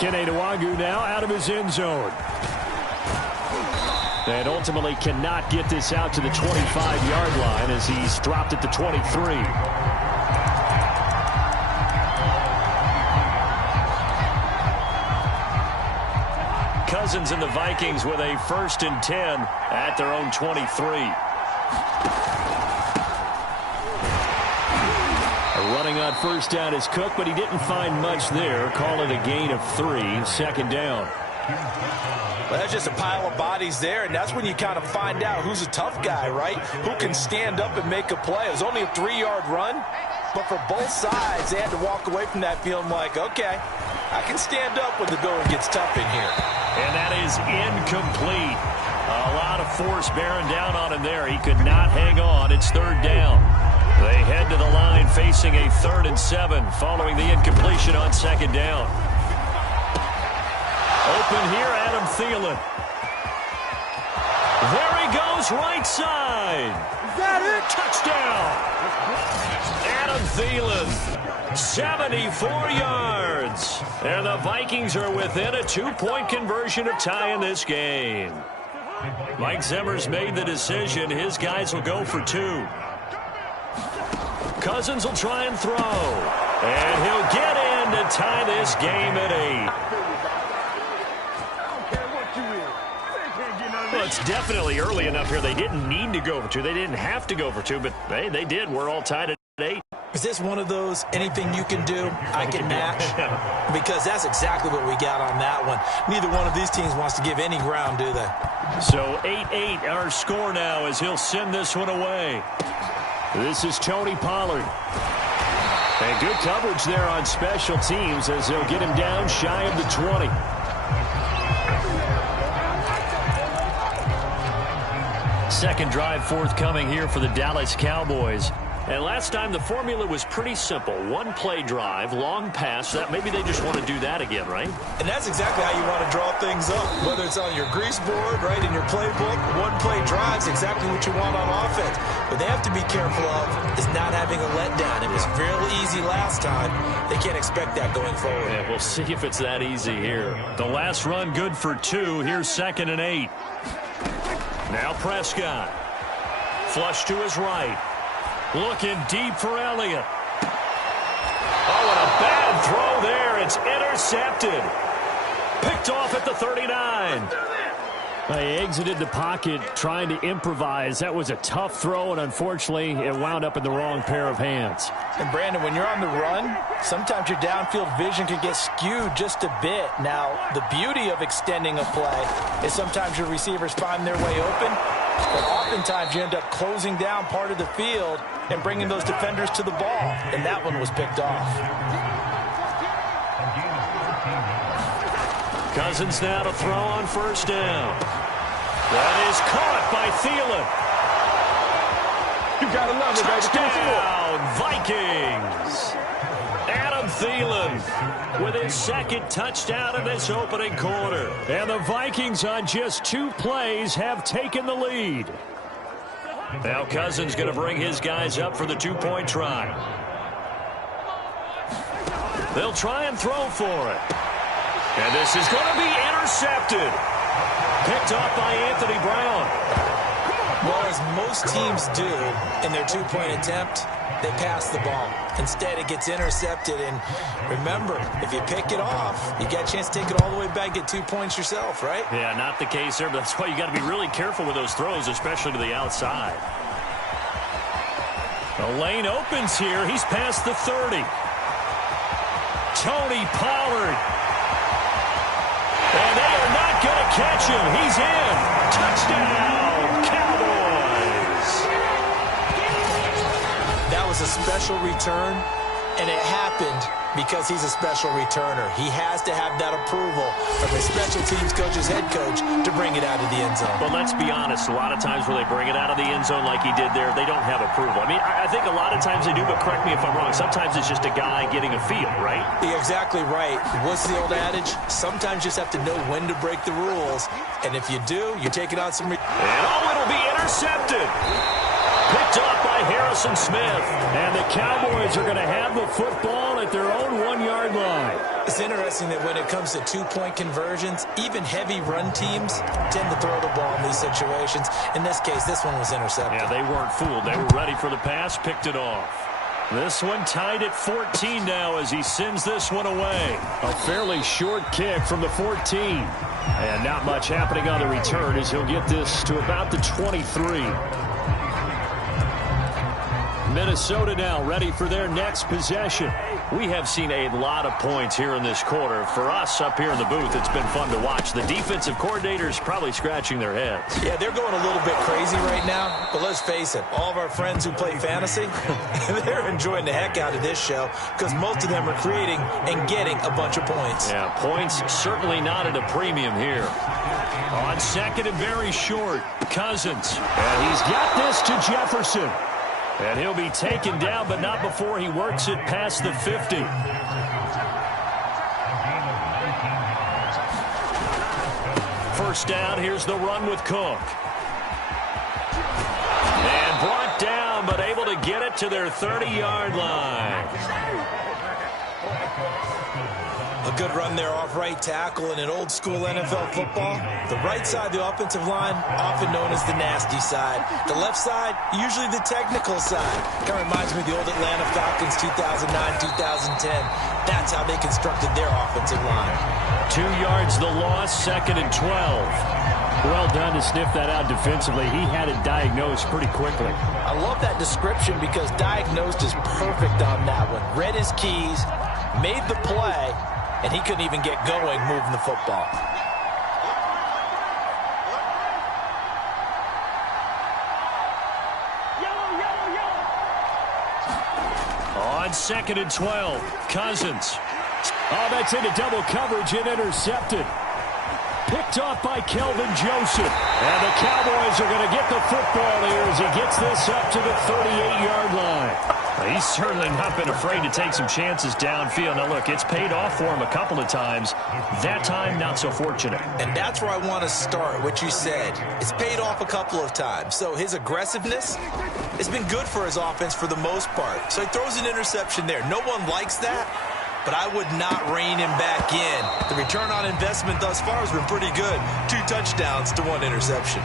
Keneduagu now out of his end zone. And ultimately cannot get this out to the 25-yard line as he's dropped at the 23. Cousins and the Vikings with a 1st and 10 at their own 23. Running on 1st down is Cook, but he didn't find much there. Call it a gain of 3, 2nd down. Well, that's just a pile of bodies there, and that's when you kind of find out who's a tough guy, right? Who can stand up and make a play. It was only a 3-yard run, but for both sides, they had to walk away from that feeling like, okay, I can stand up when the going gets tough in here. And that is incomplete. A lot of force bearing down on him there. He could not hang on. It's 3rd down. They head to the line facing a 3rd and 7 following the incompletion on 2nd down. Open here, Adam Thielen. There he goes, right side. Is that it? Touchdown. Adam Thielen, 74 yards. And the Vikings are within a 2-point conversion of tying this game. Mike Zimmer's made the decision. His guys will go for 2. Cousins will try and throw. And he'll get in to tie this game at 8. Well, it's definitely early enough here. They didn't need to go for 2. They didn't have to go for 2, but they did. We're all tied at 8. Is this one of those anything you can do, I can match? Because that's exactly what we got on that one. Neither one of these teams wants to give any ground, do they? So 8-8 our score now as he'll send this one away. This is Tony Pollard. And good coverage there on special teams as they'll get him down shy of the 20. Second drive forthcoming here for the Dallas Cowboys. And last time the formula was pretty simple. 1-play drive, long pass. That maybe they just want to do that again, right? And that's exactly how you want to draw things up. Whether it's on your grease board, right, in your playbook, 1-play drive's exactly what you want on offense. What they have to be careful of is not having a letdown. It was real easy last time. They can't expect that going forward. Yeah, we'll see if it's that easy here. The last run good for 2. Here's 2nd and 8. Now Prescott. Flush to his right. Looking deep for Elliott. Oh, and a bad throw there. It's intercepted. Picked off at the 39. They exited the pocket trying to improvise. That was a tough throw, and unfortunately, it wound up in the wrong pair of hands. And, Brandon, when you're on the run, sometimes your downfield vision can get skewed just a bit. Now, the beauty of extending a play is sometimes your receivers find their way open, but oftentimes you end up closing down part of the field and bringing those defenders to the ball, and that one was picked off. Cousins now to throw on 1st down. That is caught by Thielen. You gotta love it, baby. Touchdown, Vikings. Adam Thielen with his 2nd touchdown of this opening quarter. And the Vikings on just 2 plays have taken the lead. Now Cousins going to bring his guys up for the 2-point try. They'll try and throw for it. And this is going to be intercepted. Picked off by Anthony Brown. Well, as most teams do in their 2-point attempt, they pass the ball. Instead, it gets intercepted. And remember, if you pick it off, you got a chance to take it all the way back, get 2 points yourself, right? Yeah, not the case there, but that's why you got to be really careful with those throws, especially to the outside. The lane opens here. He's past the 30. Tony Pollard. And they are not going to catch him. He's in. Touchdown, Cowboys. That was a special return, and it happened because he's a special returner. He has to have that approval from his special teams coach's head coach to bring it out of the end zone. But let's be honest, a lot of times where they bring it out of the end zone like he did there, they don't have approval. I mean, I think a lot of times they do, but correct me if I'm wrong. Sometimes it's just a guy getting a feel, right? You're exactly right. What's the old adage? Sometimes you just have to know when to break the rules. And if you do, you're taking on some... And it'll be intercepted. Picked off by Harrison Smith. And the Cowboys are going to have the football at their own 1-yard line. It's interesting that when it comes to two-point conversions, even heavy run teams tend to throw the ball in these situations. In this case, this one was intercepted. Yeah, they weren't fooled. They were ready for the pass, picked it off. This one tied at 14 now as he sends this one away. A fairly short kick from the 14. And not much happening on the return as he'll get this to about the 23. Minnesota now ready for their next possession. We have seen a lot of points here in this quarter. For us up here in the booth, it's been fun to watch. The defensive coordinators probably scratching their heads. Yeah, they're going a little bit crazy right now. But let's face it, all of our friends who play fantasy, they're enjoying the heck out of this show because most of them are creating and getting a bunch of points. Yeah, points certainly not at a premium here. On second and very short, Cousins. And he's got this to Jefferson. And he'll be taken down, but not before he works it past the 50. First down, here's the run with Cook. And brought down, but able to get it to their 30-yard line. A good run there off right tackle in an old-school NFL football. The right side of the offensive line, often known as the nasty side. The left side, usually the technical side. Kind of reminds me of the old Atlanta Falcons 2009-2010. That's how they constructed their offensive line. 2 yards the loss, second and 12. Well done to sniff that out defensively. He had it diagnosed pretty quickly. I love that description because diagnosed is perfect on that one. Read his keys, made the play, and he couldn't even get going moving the football. On second and 12, Cousins. Oh, that's into double coverage and intercepted. Picked off by Kelvin Joseph. And the Cowboys are going to get the football here as he gets this up to the 38-yard line. He's certainly not been afraid to take some chances downfield. Now, look, it's paid off for him a couple of times. That time, not so fortunate. And that's where I want to start, what you said. It's paid off a couple of times. So his aggressiveness has been good for his offense for the most part. So he throws an interception there. No one likes that, but I would not rein him back in. The return on investment thus far has been pretty good. 2 touchdowns to 1 interception.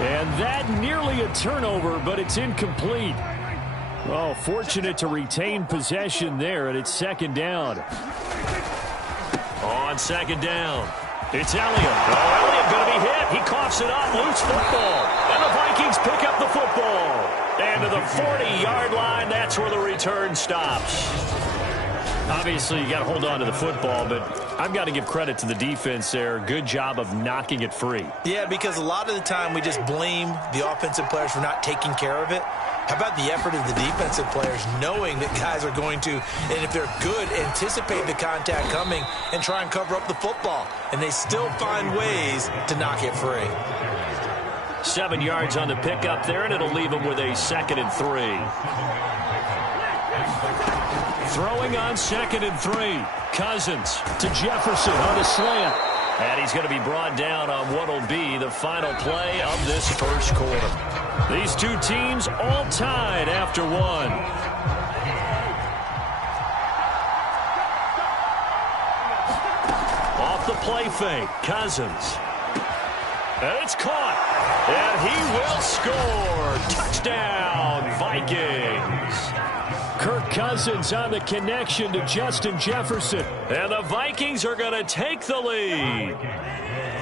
And that nearly a turnover, but it's incomplete. Well, fortunate to retain possession there, and it's second down. On second down, it's Elliott. Oh, Elliott going to be hit. He coughs it up, loose football. And the Vikings pick up the football. And to the 40-yard line, that's where the return stops. Obviously, you got to hold on to the football, but I've got to give credit to the defense there. Good job of knocking it free. Yeah, because a lot of the time we just blame the offensive players for not taking care of it. How about the effort of the defensive players knowing that guys are going to, and if they're good, anticipate the contact coming and try and cover up the football. And they still find ways to knock it free. 7 yards on the pickup there, and it'll leave them with a second and 3. Throwing on second and 3. Cousins to Jefferson on a slant. And he's going to be brought down on what will be the final play of this first quarter. These two teams all tied after 1. Off the play fake, Cousins. And it's caught. And he will score. Touchdown, Vikings. Kirk Cousins on the connection to Justin Jefferson. And the Vikings are going to take the lead.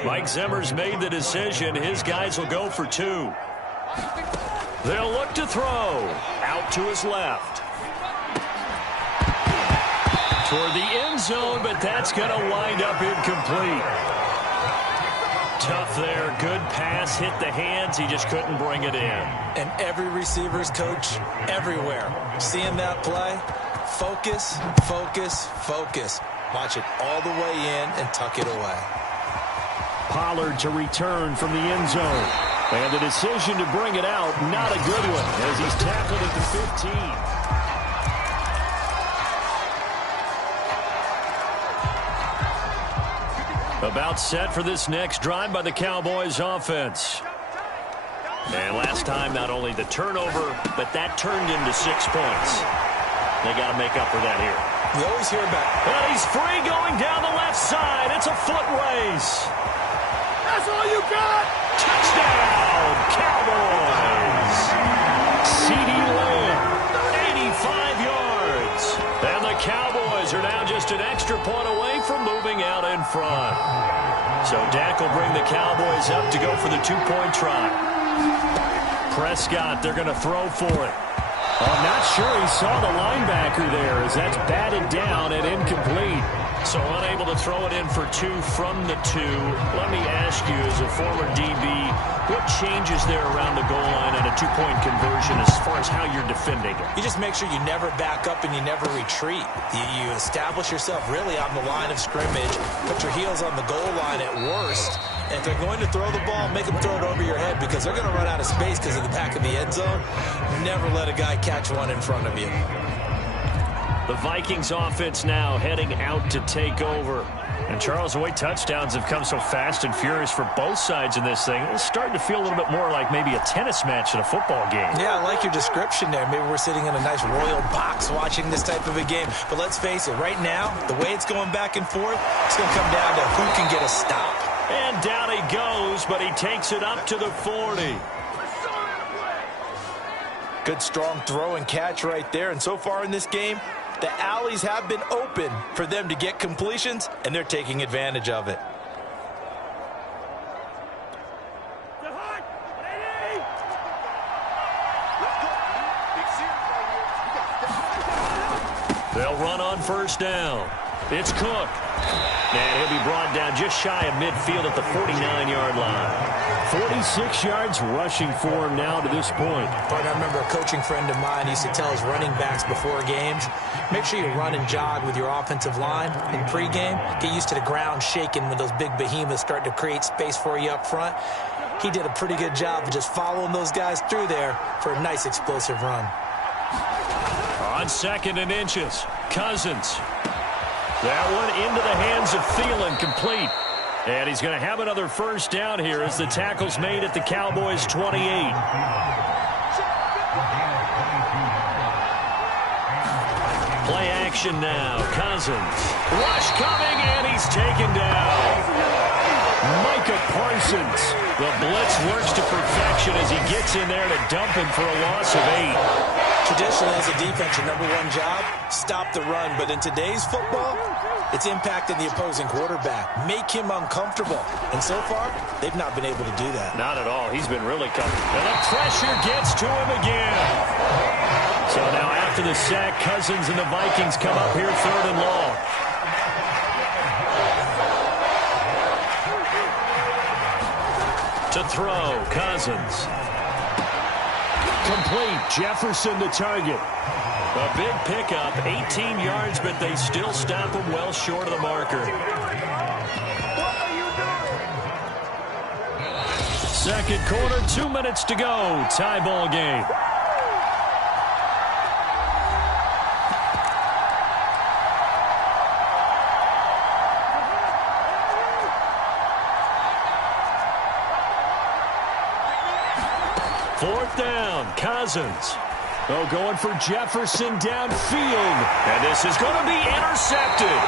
Mike Zimmer's made the decision. His guys will go for 2. They'll look to throw. Out to his left. Toward the end zone, but that's going to wind up incomplete. Tough there. Good pass. Hit the hands. He just couldn't bring it in. And every receiver's coach everywhere. Seeing that play, focus, focus, focus. Watch it all the way in and tuck it away. Pollard to return from the end zone. And the decision to bring it out, not a good one, as he's tackled at the 15. About set for this next drive by the Cowboys offense. And last time, not only the turnover, but that turned into 6 points. They got to make up for that here. You always hear about it. And he's free going down just an extra point away from moving out in front. So Dak will bring the Cowboys up to go for the two-point try. Prescott, they're going to throw for it. I'm not sure he saw the linebacker there as that's batted down and incomplete. So unable to throw it in for two from the two. Let me ask you, as a former DB, what changes there around the goal line on a two-point conversion as far as how you're defending it? You just make sure you never back up and you never retreat. You establish yourself really on the line of scrimmage, put your heels on the goal line at worst, and if they're going to throw the ball, make them throw it over your head because they're going to run out of space because of the back of the end zone. Never let a guy catch one in front of you. The Vikings offense now heading out to take over. And Charles, the way touchdowns have come so fast and furious for both sides in this thing, it's starting to feel a little bit more like maybe a tennis match in a football game. Yeah, I like your description there. Maybe we're sitting in a nice royal box watching this type of a game. But let's face it, right now, the way it's going back and forth, it's going to come down to who can get a stop. And down he goes, but he takes it up to the 40. Good, strong throw and catch right there. And so far in this game, the alleys have been open for them to get completions, and they're taking advantage of it. They'll run on first down. It's Cook. And he'll be brought down just shy of midfield at the 49-yard line. 46 yards rushing for him now to this point. I remember a coaching friend of mine used to tell his running backs before games, make sure you run and jog with your offensive line in pregame. Get used to the ground shaking when those big behemoths start to create space for you up front. He did a pretty good job of just following those guys through there for a nice explosive run. On 2nd and inches, Cousins. That one into the hands of Thielen, complete. And he's going to have another first down here as the tackle's made at the Cowboys' 28. Play action now. Cousins. Rush coming, and he's taken down. Micah Parsons. The blitz works to perfection as he gets in there to dump him for a loss of 8. Traditionally, as a defense, your number one job, stop the run. But in today's football, it's impacting the opposing quarterback. Make him uncomfortable. And so far, they've not been able to do that. Not at all. He's been really comfortable. And the pressure gets to him again. So now after the sack, Cousins and the Vikings come up here 3rd and long. To throw, Cousins. Complete. Jefferson the target. A big pickup, 18 yards, but they still stop him well short of the marker. Second quarter, 2 minutes to go. Tie ball game. Fourth down, Cousins. Oh, going for Jefferson downfield. And this is going to be intercepted.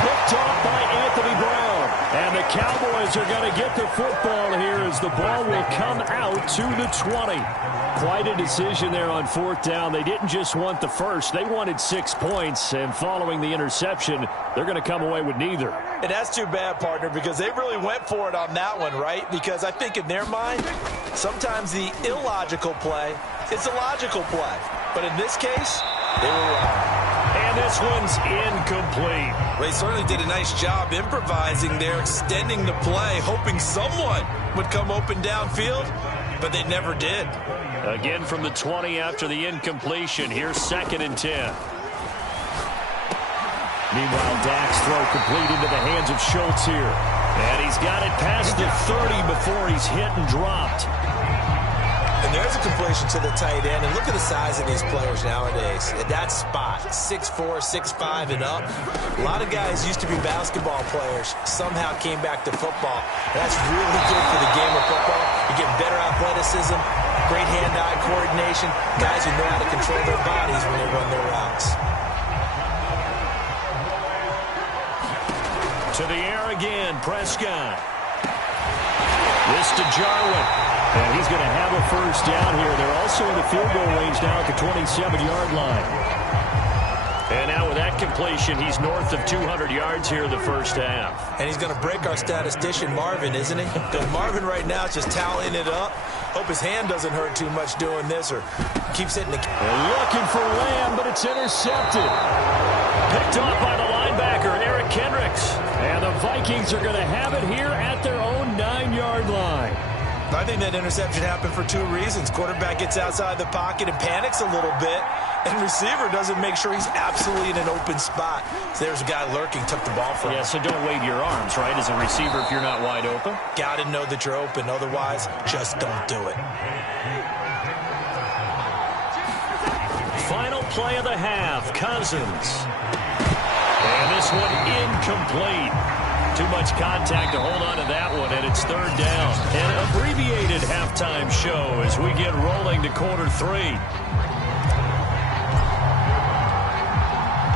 Picked off by Anthony Brown. And the Cowboys are going to get the football here as the ball will come out to the 20. Quite a decision there on 4th down. They didn't just want the first. They wanted 6 points. And following the interception, they're going to come away with neither. And that's too bad, partner, because they really went for it on that one, right? Because I think in their mind, sometimes the illogical play is a logical play. But in this case, they were wrong. And this one's incomplete. Well, they certainly did a nice job improvising there, extending the play, hoping someone would come open downfield, but they never did. Again from the 20 after the incompletion. Here's 2nd and 10. Meanwhile, Dak's throw complete into the hands of Schultz here. And he's got it past the 30 before he's hit and dropped. And there's a completion to the tight end. And look at the size of these players nowadays. At that spot, 6'4", 6'5", and up. A lot of guys used to be basketball players. Somehow came back to football. That's really good for the game of football. You get better athleticism, great hand-eye coordination. Guys who know how to control their bodies when they run their routes. To the air again, Prescott. This to Jarwin. And he's going to have a first down here. They're also in the field goal range now at the 27-yard line. And now with that completion. completion. He's north of 200 yards here in the first half. And he's going to break our statistician, Marvin, isn't he? Because Marvin right now is just tallying it up. Hope his hand doesn't hurt too much doing this or keeps hitting the... They're looking for Lamb, but it's intercepted. Picked off by the linebacker, Eric Kendricks. And the Vikings are going to have it here at their own 9-yard line. I think that interception happened for two reasons. Quarterback gets outside the pocket and panics a little bit, and receiver doesn't make sure he's absolutely in an open spot. So there's a guy lurking, took the ball from him. Yeah, so don't wave your arms, right, as a receiver if you're not wide open. Got to know that you're open. Otherwise, just don't do it. Final play of the half, Cousins. And this one incomplete. Too much contact to hold on to that one, and it's third down. An abbreviated halftime show as we get rolling to quarter 3.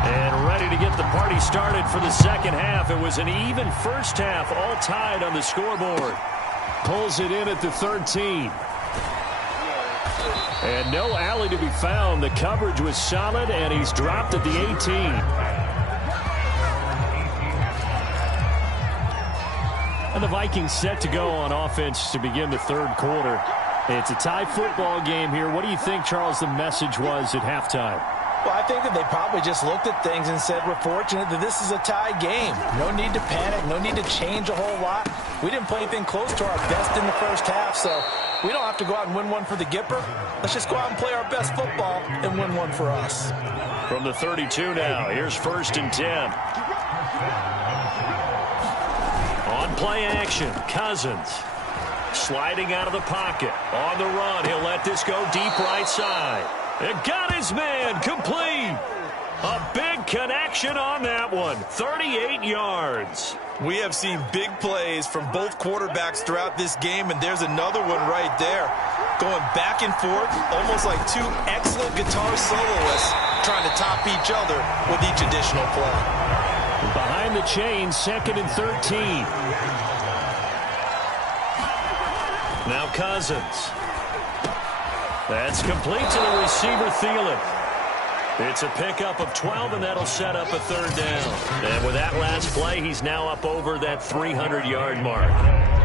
And ready to get the party started for the second half. It was an even first half, all tied on the scoreboard. Pulls it in at the 13. And no alley to be found. The coverage was solid, and he's dropped at the 18. And the Vikings set to go on offense to begin the third quarter. It's a tie football game here. What do you think, Charles, the message was at halftime? Well, I think that they probably just looked at things and said, we're fortunate that this is a tie game. No need to panic. No need to change a whole lot. We didn't play anything close to our best in the first half, so we don't have to go out and win one for the Gipper. Let's just go out and play our best football and win one for us. From the 32 now, here's 1st and 10. On play action, Cousins. Sliding out of the pocket. On the run, he'll let this go deep right side. It got his man complete. A big connection on that one. 38 yards. We have seen big plays from both quarterbacks throughout this game, and there's another one right there. Going back and forth, almost like two excellent guitar soloists trying to top each other with each additional play. Behind the chain, 2nd and 13. Now Cousins. That's complete to the receiver, Thielen. It's a pickup of 12, and that'll set up a third down. And with that last play, he's now up over that 300-yard mark.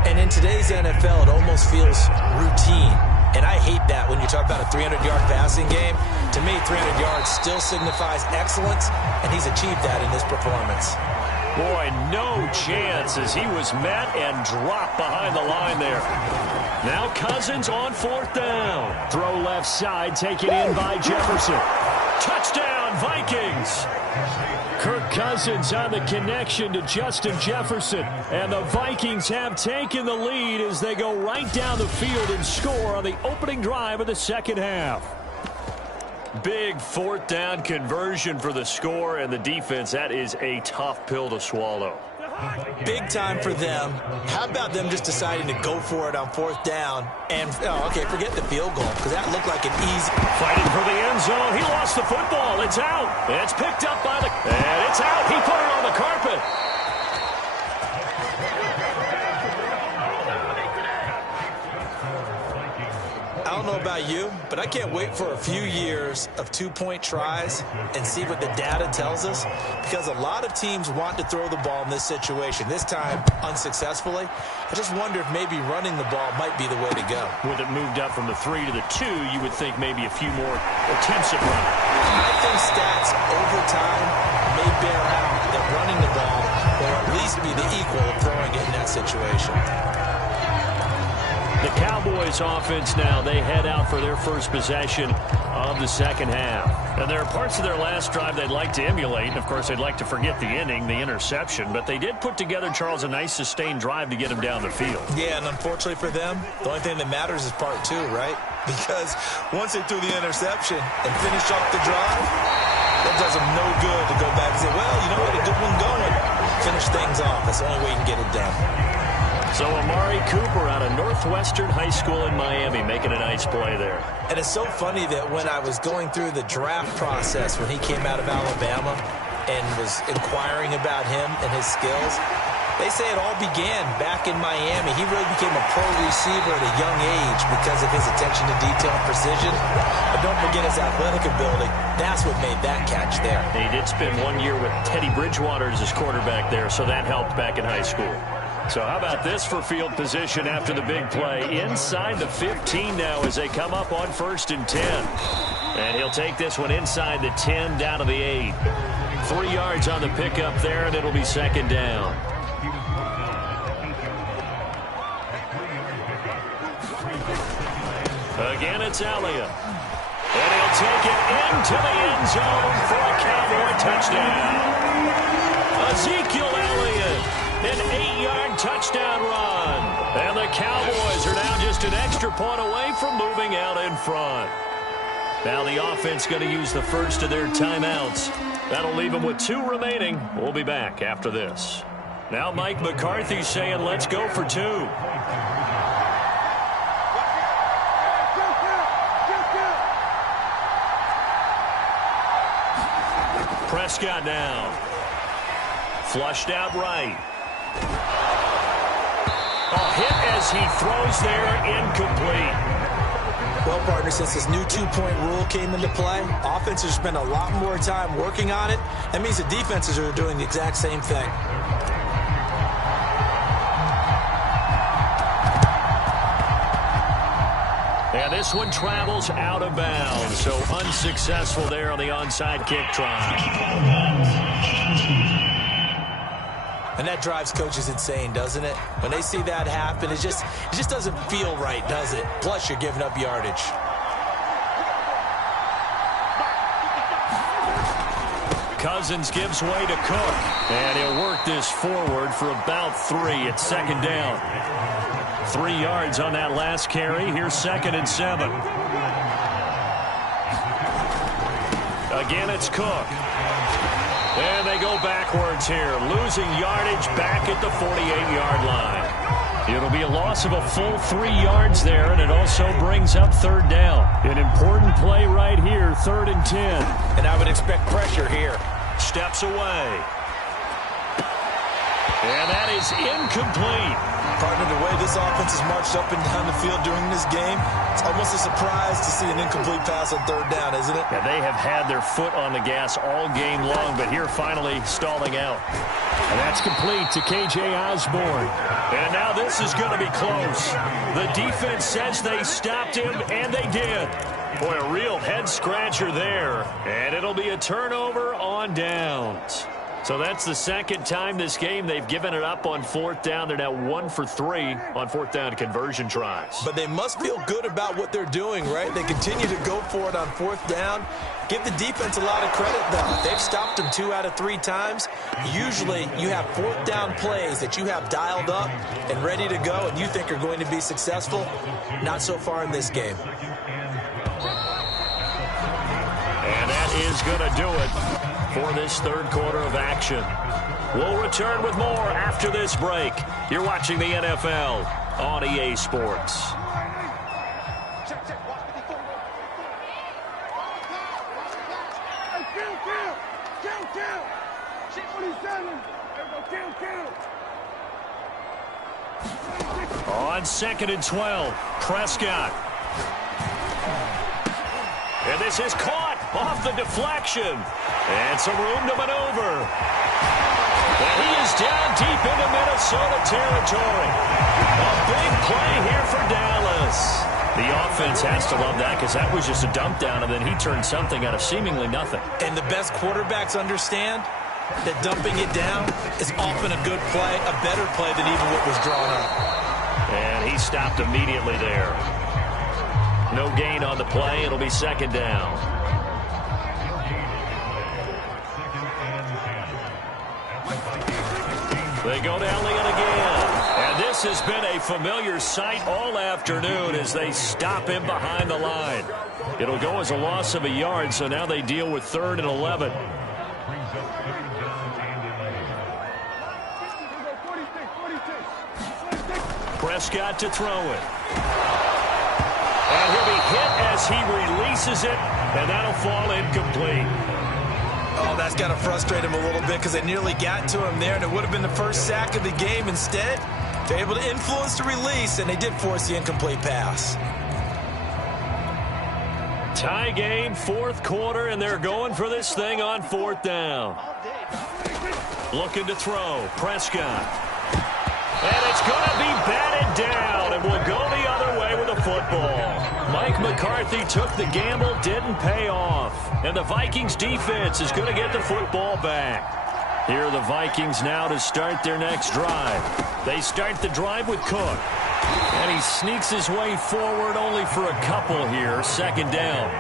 And in today's NFL, it almost feels routine. And I hate that when you talk about a 300-yard passing game. To me, 300 yards still signifies excellence, and he's achieved that in this performance. Boy, no chance as he was met and dropped behind the line there. Now Cousins on 4th down. Throw left side, taken in by Jefferson. Touchdown, Vikings. Kirk Cousins on the connection to Justin Jefferson. And the Vikings have taken the lead as they go right down the field and score on the opening drive of the second half. Big 4th down conversion for the score, and the defense, that is a tough pill to swallow. Big time for them. How about them just deciding to go for it on 4th down? And, okay, forget the field goal, because that looked like an easy... Fighting for the end zone. He lost the football. It's out. It's picked up by the... And it's out. He put it on the carpet. I don't know about you, but I can't wait for a few years of two-point tries and see what the data tells us, because a lot of teams want to throw the ball in this situation, this time unsuccessfully. I just wonder if maybe running the ball might be the way to go. With it moved up from the 3 to the 2, you would think maybe a few more attempts at running. I think stats over time may bear out that running the ball will at least be the equal of throwing it in that situation. The Cowboys offense now, they head out for their first possession of the second half. And there are parts of their last drive they'd like to emulate. And, of course, they'd like to forget the inning, the interception. But they did put together, Charles, a nice sustained drive to get him down the field. Yeah, and unfortunately for them, the only thing that matters is part 2, right? Because once they threw the interception and finished off the drive, that does them no good to go back and say, well, you know what, a good one going. Finish things off. That's the only way you can get it done. So Amari Cooper out of Northwestern High School in Miami making a nice play there. And it's so funny that when I was going through the draft process when he came out of Alabama and was inquiring about him and his skills, They say it all began back in Miami. He really became a pro receiver at a young age because of his attention to detail and precision. But don't forget his athletic ability. That's what made that catch there. He did spend 1 year with Teddy Bridgewater as his quarterback there, so that helped back in high school. So how about this for field position after the big play? Inside the 15 now as they come up on 1st and 10. And he'll take this one inside the 10 down to the 8. 3 yards on the pickup there, and it'll be 2nd down. Again, it's Elliott. And he'll take it into the end zone for a Cowboy touchdown. Ezekiel Elliott, an 8-yard touchdown run. And the Cowboys are now just an extra point away from moving out in front. Now the offense going to use the first of their timeouts. That'll leave them with 2 remaining. We'll be back after this. Now Mike McCarthy saying, let's go for 2. Prescott now. Flushed out right. A hit as he throws there, incomplete. Well, partner, since this new 2-point rule came into play, offenses spend a lot more time working on it. That means the defenses are doing the exact same thing. And this one travels out of bounds, so unsuccessful there on the onside kick try. And that drives coaches insane, doesn't it? When they see that happen, it just doesn't feel right, does it? Plus, you're giving up yardage. Cousins gives way to Cook. And he'll work this forward for about 3. It's 2nd down. 3 yards on that last carry. Here's 2nd and 7. Again, it's Cook. And they go backwards here, losing yardage back at the 48-yard line. It'll be a loss of a full 3 yards there, and it also brings up 3rd down. An important play right here, 3rd and 10. And I would expect pressure here. Steps away. And that is incomplete. Partner, the way this offense has marched up and down the field during this game, it's almost a surprise to see an incomplete pass on 3rd down, isn't it? Yeah, they have had their foot on the gas all game long, but here finally stalling out. And that's complete to K.J. Osborne. And now this is going to be close. The defense says they stopped him, and they did. Boy, a real head-scratcher there. And it'll be a turnover on downs. So that's the 2nd time this game they've given it up on 4th down. They're now 1 for 3 on 4th down conversion tries. But they must feel good about what they're doing, right? They continue to go for it on 4th down. Give the defense a lot of credit, though. They've stopped them 2 out of 3 times. Usually you have 4th down plays that you have dialed up and ready to go and you think are going to be successful. Not so far in this game. And that is going to do it for this 3rd quarter of action. We'll return with more after this break. You're watching the NFL on EA Sports. On 2nd and 12, Prescott. And this is caught off the deflection. And some room to maneuver. And he is down deep into Minnesota territory. A big play here for Dallas. The offense has to love that because that was just a dump down, and then he turned something out of seemingly nothing. And the best quarterbacks understand that dumping it down is often a good play, a better play than even what was drawn up. And he stopped immediately there. No gain on the play. It'll be 2nd down. They go to Elliott again. And this has been a familiar sight all afternoon as they stop him behind the line. It'll go as a loss of a yard, so now they deal with 3rd and 11. Prescott to throw it. And he'll be hit as he releases it, and that'll fall incomplete. Oh, That's got to frustrate him a little bit because they nearly got to him there, and it would have been the first sack of the game. Instead, they're able to influence the release, and they did force the incomplete pass. Tie game, fourth quarter, and they're going for this thing on fourth down. Looking to throw, Prescott. And it's going to be batted down, and will go the other way with the football. Mike McCarthy took the gamble, didn't pay off. And the Vikings defense is going to get the football back. Here are the Vikings now to start their next drive. They start the drive with Cook. And he sneaks his way forward only for a couple here, second down.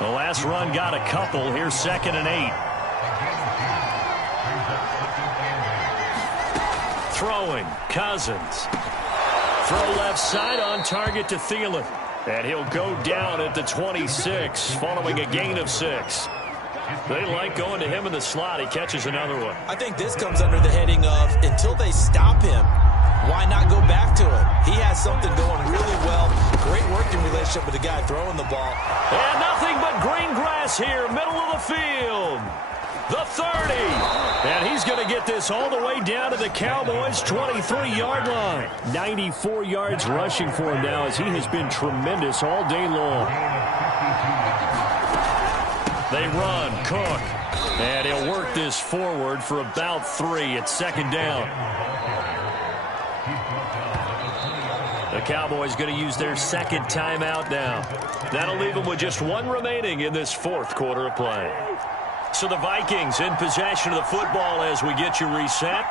The last run got a couple. Here's 2nd and 8. Throwing, Cousins. Throw left side on target to Thielen. And he'll go down at the 26 following a gain of 6. They like going to him in the slot. He catches another one. I think this comes under the heading of until they stop him, why not go back to him? He has something going really well. Great working relationship with the guy throwing the ball. And nothing but green grass here, middle of the field. The 30. And he's going to get this all the way down to the Cowboys' 23-yard line. 94 yards rushing for him now as he has been tremendous all day long. They run, Cook. And he'll work this forward for about 3 at second down. The Cowboys going to use their second timeout now. That'll leave them with just 1 remaining in this fourth quarter of play. So the Vikings in possession of the football as we get you reset.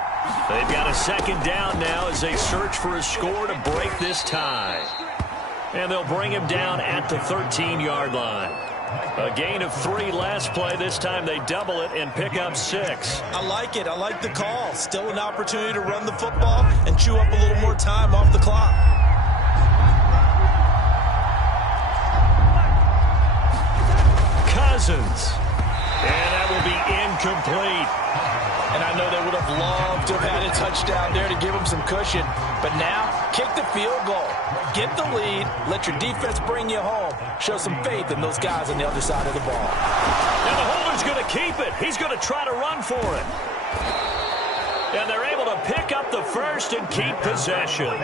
They've got a second down now as they search for a score to break this tie. And they'll bring him down at the 13-yard line. A gain of 3 last play. This time they double it and pick up 6. I like it. I like the call. Still an opportunity to run the football and chew up a little more time off the clock. Cousins. And that will be incomplete. And I know they would have loved to have had a touchdown there to give them some cushion. But now, kick the field goal. Get the lead. Let your defense bring you home. Show some faith in those guys on the other side of the ball. And the holder's going to keep it. He's going to try to run for it. And they're able to pick up the first and keep possession.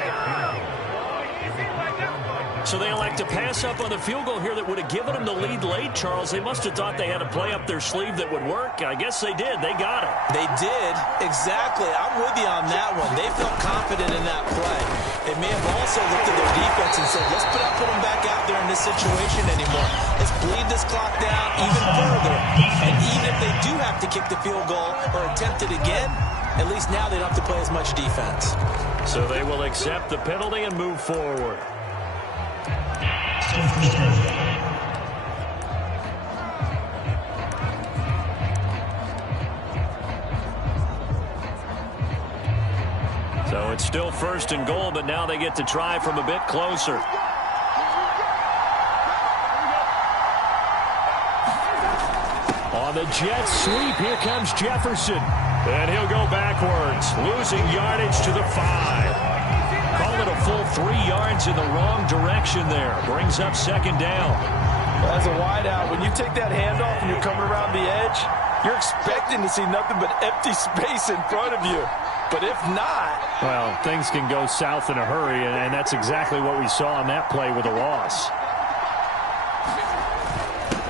So they elect to pass up on the field goal here that would have given them the lead late, Charles. They must have thought they had a play up their sleeve that would work. I guess they did. They got it. They did. Exactly. I'm with you on that one. They felt confident in that play. They may have also looked at their defense and said, let's put them back out there in this situation anymore. Let's bleed this clock down even further. And even if they do have to kick the field goal or attempt it again, at least now they don't have to play as much defense. So they will accept the penalty and move forward. So it's still 1st and goal, but now they get to try from a bit closer. On the jet sweep, here comes Jefferson. And he'll go backwards, losing yardage to the 5. Call it a full 3 yards in the wrong direction there. Brings up second down. As a wideout, when you take that handoff and you're coming around the edge, you're expecting to see nothing but empty space in front of you. But if not... Well, things can go south in a hurry, and that's exactly what we saw on that play with a loss.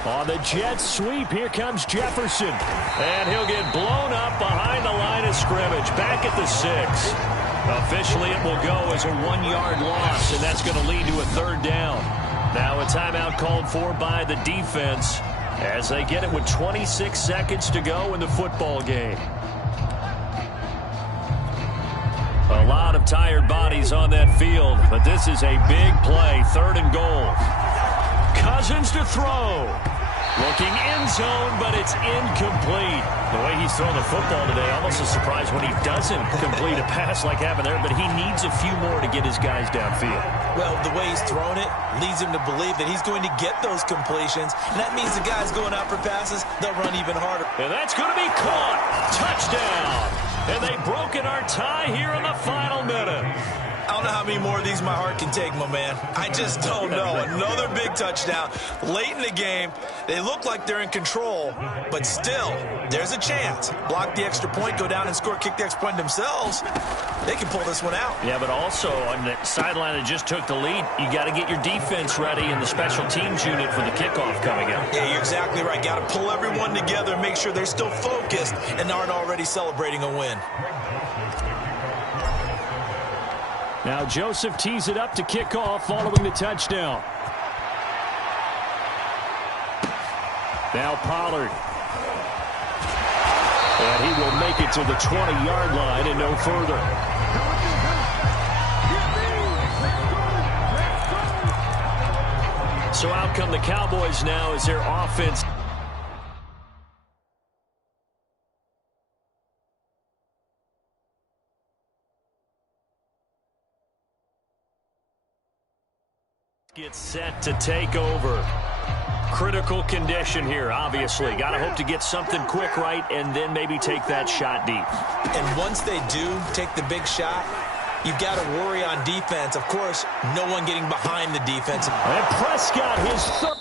On the jet sweep, here comes Jefferson. And he'll get blown up behind the line of scrimmage. Back at the 6. Officially, it will go as a 1-yard loss, and that's going to lead to a 3rd down. Now a timeout called for by the defense as they get it with 26 seconds to go in the football game. A lot of tired bodies on that field, but this is a big play, 3rd and goal. Cousins to throw. Looking end zone, but it's incomplete. The way he's throwing the football today, almost a surprise when he doesn't complete a pass like happened there, but he needs a few more to get his guys downfield. Well, the way he's thrown it leads him to believe that he's going to get those completions, and that means the guys going out for passes, they'll run even harder. And that's going to be caught. Touchdown. And they've broken our tie here in the final minute. I don't know how many more of these my heart can take, my man. I just don't know. Another big touchdown late in the game. They look like they're in control, but still, there's a chance. Block the extra point, go down and score, kick the extra point themselves. They can pull this one out. Yeah, but also on the sideline that just took the lead, you got to get your defense ready in the special teams unit for the kickoff coming up. Yeah, you're exactly right. Got to pull everyone together and make sure they're still focused and aren't already celebrating a win. Now Joseph tees it up to kick off following the touchdown. Now Pollard. And he will make it to the 20-yard line and no further. So out come the Cowboys now as their offense gets set to take over. Critical condition here, obviously. Got to hope to get something quick right and then maybe take that shot deep. And once they do take the big shot, you've got to worry on defense. Of course, no one getting behind the defense. And Prescott, his third.